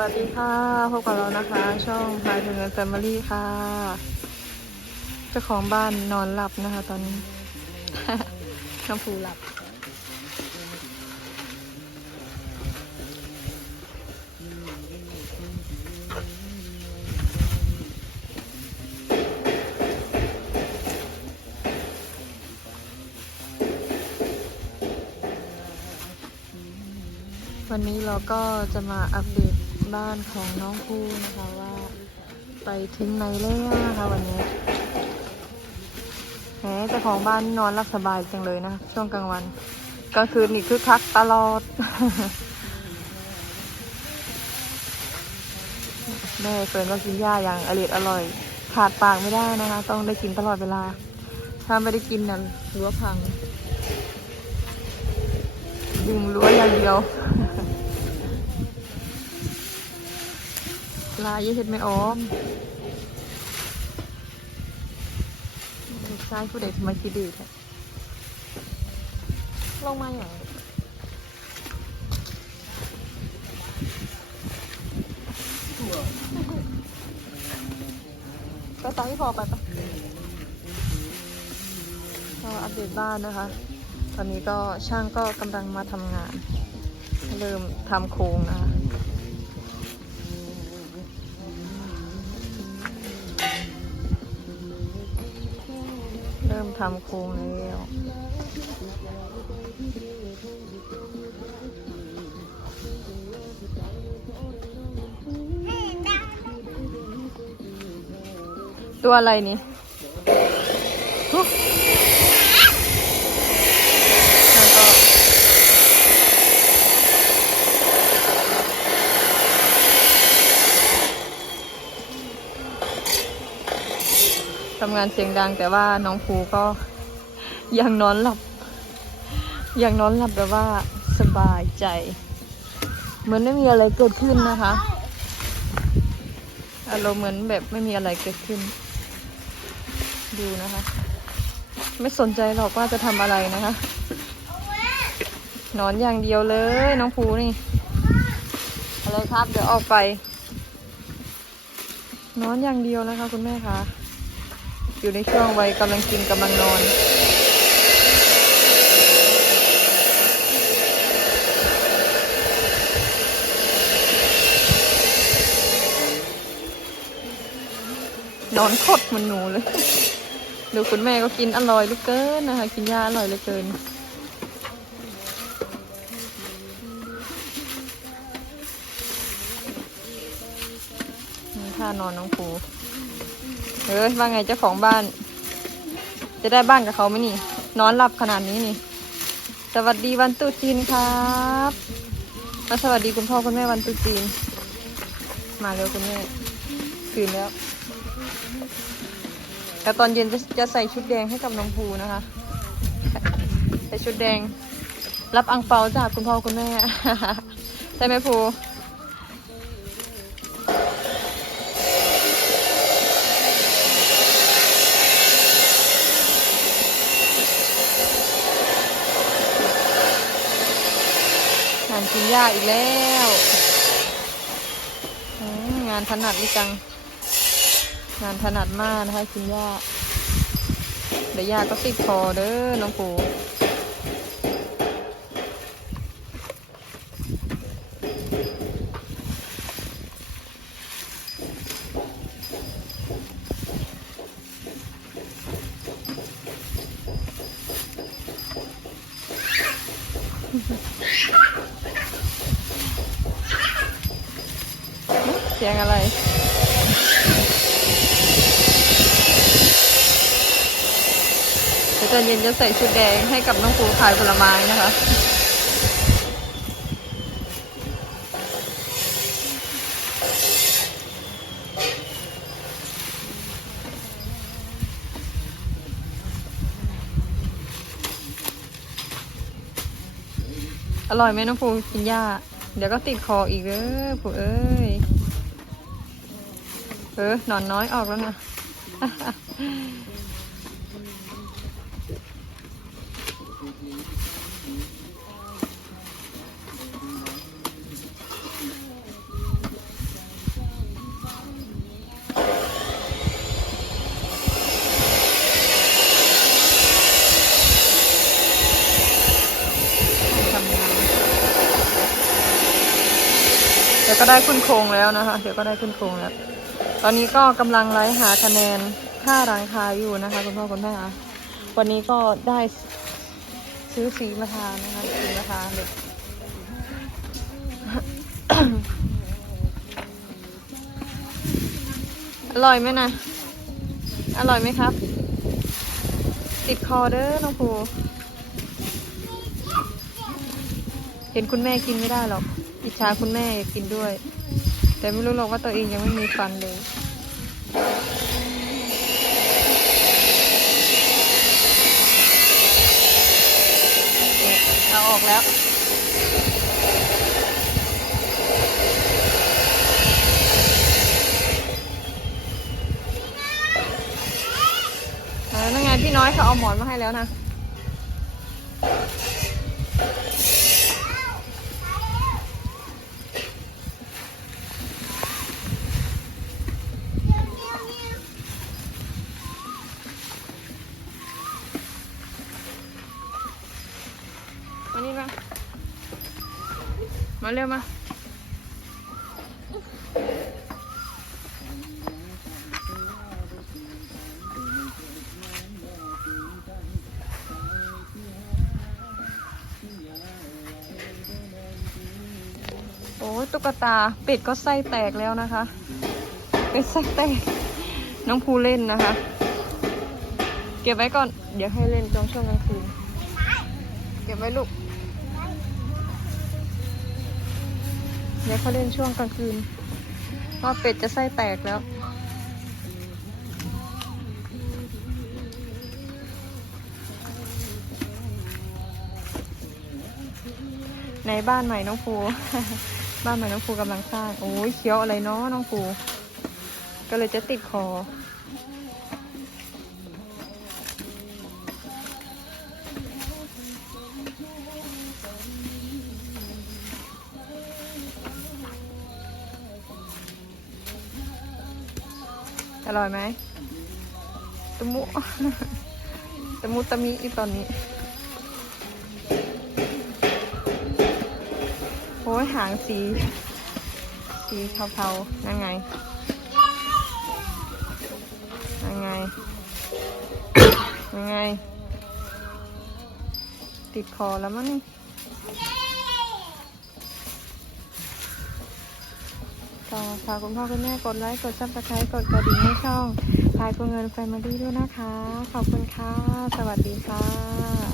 วัสดีค่ะพบกับเรานะคะ ช่องพายถึงเงินแฟมิลี่ค่ะเจ้าของบ้านนอนหลับนะคะ ตอนนี้น้ำผูหลับ วันนี้เราก็จะมาอัปเดต บ้านของน้องภูนะคะว่าไปถึงไหนแล้วนะคะวันนี้แหมเจ้าของบ้านนอนรับสบายจังเลยนะ ช่วงกลางวันกลางคืนนี่คือคักตลอด แม่เฟิร์นก็กินหญ้าอย่างอร่อยอร่อย ขาดปากไม่ได้นะคะ ต้องได้กินตลอดเวลา ถ้าไม่ได้กินนั้นรั้วพังดึงรั้วอย่างเดียว ลายยังเห็ดไม่ออกลูกชายผู้ใดทำไมคิดดีแท้ลงมาอย่างไปตามที่พอไปปะก็อัปเดตบ้านนะคะ ตอนนี้ก็ช่างก็กำลังมาทำงาน เริ่มทำโครงนะคะ ทำโครงแล้วตัวอะไรนี่ฮึแล้วก็ ทำงานเสียงดังแต่ว่าน้องภูก็ยังนอนหลับ ยังนอนหลับแบบว่าสบายใจ เหมือนไม่มีอะไรเกิดขึ้นนะคะอารมณ์เหมือนแบบไม่มีอะไรเกิดขึ้น ดูนะคะ ไม่สนใจหรอกว่าจะทำอะไรนะคะนอนอย่างเดียวเลยน้องภูนี่อะไรครับ เดี๋ยวออกไป นอนอย่างเดียวนะคะคุณแม่คะ อยู่ในช่วงวัยกำลังกินกำลังนอน นอนคดเหมันหนูเลย ดูคุณแม่ก็กินอร่อยเหลือเกินนะคะ กินยาอร่อยเหลือเกินนี่ท่านอนน้องภู เฮ้ยว่าไงเจ้าของบ้าน จะได้บ้านกับเขาไหมนี่ นอนหลับขนาดนี้นี่ สวัสดีวันตรุษจีนครับมาสวัสดีคุณพ่อคุณแม่วันตรุษจีน มาเร็วคุณแม่คืนแล้ว แต่ตอนเย็นจะจะใส่ชุดแดงให้กับน้องภูนะคะ ใส่ชุดแดง รับอังเปาจากคุณพ่อคุณแม่ ใช่ไหมภูงานกินยาก อีกแล้วงานถนัดอีจัง งานถนัดมากนะคะคุณย่าเดี๋ยวย่าก็ติดคอเด้อน้องปู สียงอะไร เดี๋ยวตอนเย็นจะใส่ชุดแดงให้กับน้องปูขายผลไม้นะคะอร่อยไหมน้องปูกินหญ้า เดี๋ยวก็ติดคออีกเด้อปูเอ้ย ออนอนน้อยออกแล้วนะก็ได้ขึ้นโครงแล้วนะคะ เดี๋ยวก็ได้ขึ้นโครงแล้ว ตอนนี้ก็กำลังไล่หาคะแนนค่าร้านค้าอยู่นะคะคุณพ่อคุณแม่คะวันนี้ก็ได้ซื้อสีมาทานนะคะสีมาทานเลยอร่อยไหมนะ อร่อยไหมครับ ติดคอเด้อน้องภูเห็นคุณแม่กินไม่ได้หรอก อิจฉาคุณแม่กินด้วย แต่ไม่รู้หรอกว่าตัวเองยังไม่มีฟันเลยเอาออกแล้วนั่นไงพี่น้อยเขาเอาหมอนมาให้แล้วนะ มา มาเร็วมา โอ้ตุ๊กตาเป็ดก็ไส้แตกแล้วนะคะ เป็ดไส้แตก น้องภูเล่นนะคะ เก็บไว้ก่อน เดี๋ยวให้เล่นตอนช่วงกลางคืน เก็บไว้ลูก เดี๋ยวเขาเล่นช่วงกลางคืนเพราะเป็ดจะไส้แตกแล้ว ในบ้านใหม่น้องภูบ้านใหม่น้องภูกำลังสร้าง โอ้ยเคี้ยวอะไรเนาะน้องภูก็เลยจะติดคอ อร่อยไหมตะมุตะมุตะมิอีตอนนี้ โอ้ยหางสี สีเทาๆนั่นไงนั่นไงนั่นไง ติดคอแล้วมั้งนี่ ต่อฝากคุณพ่อคุณแม่กดไลค์กดซับสไครต์กดกระดิ่งให้ช่องพายคุณเงินแฟมิลี่ด้วยนะคะ ขอบคุณค่ะ สวัสดีค่ะ